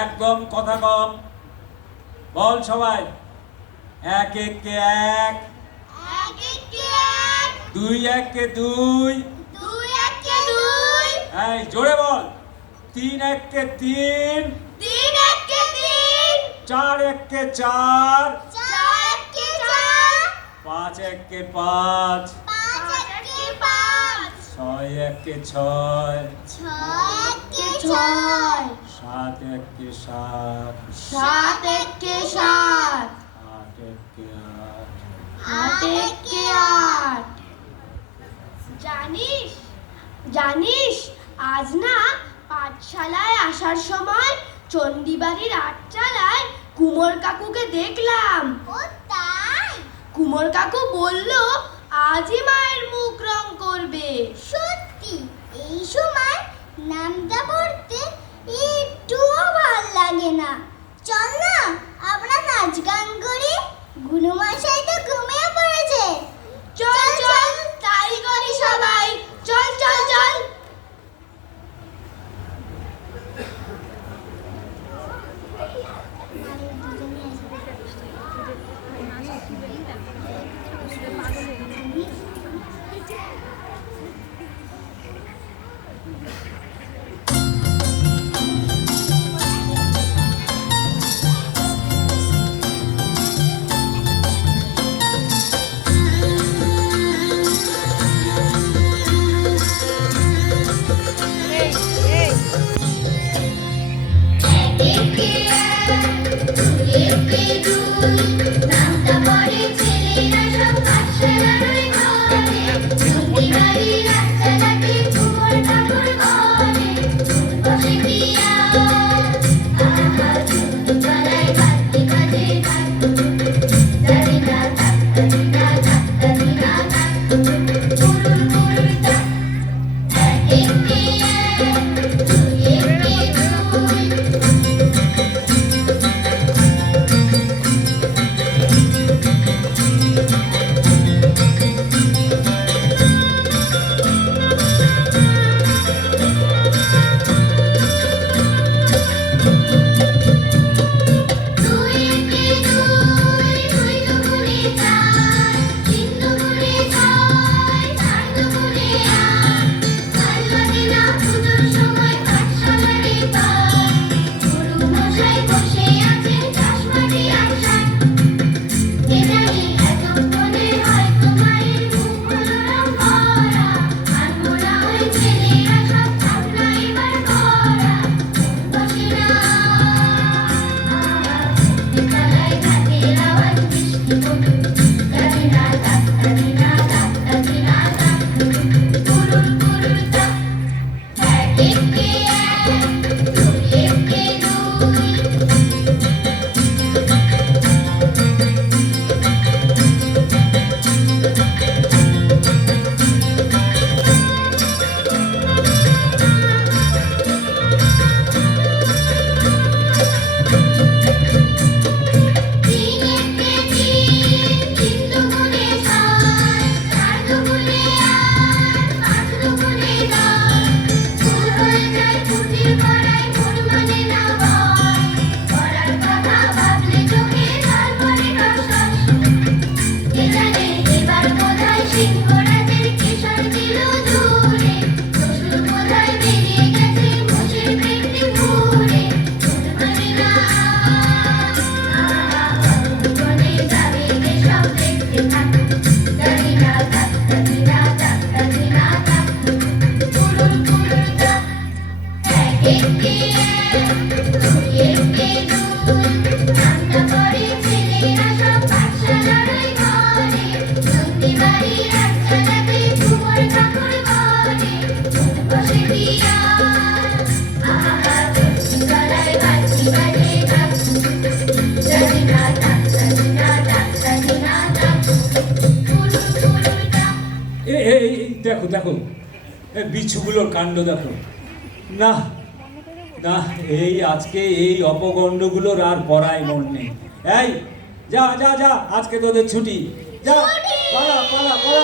একদম কথা কম বল সবাই। এক একে এক, দুই একে দুই, এই জোরে বল। তিন একে তিন, চার একে চার, পাঁচ একে পাঁচ, ছয় একে ছয়, সাত একে সাত, আট একে আট। জানিস আজ না পাঠশালায় আসার সময় চণ্ডীবাড়ির আটচালায় কুমোর কাকুকে দেখলাম। কুমোর কাকু বলল আজই মায়ের মুখ রং করবে। সত্যি এই সময় নামটা পড়তে একটুও ভাল লাগে না। চল না আমরা নাচ গান করি। গুরুমশাই তো ঘুমিয়ে পড়েছে। চল চল তাই করি সবাই। চল চল চল। দেখো দেখো বিচ্ছুগুলোর কাণ্ড দেখো। না না, এই আজকে এই অপগণ্ডগুলোর আর পড়ায় মন নেই। এই যা যা যা, আজকে তোদের ছুটি, যা পালা পালা পালা।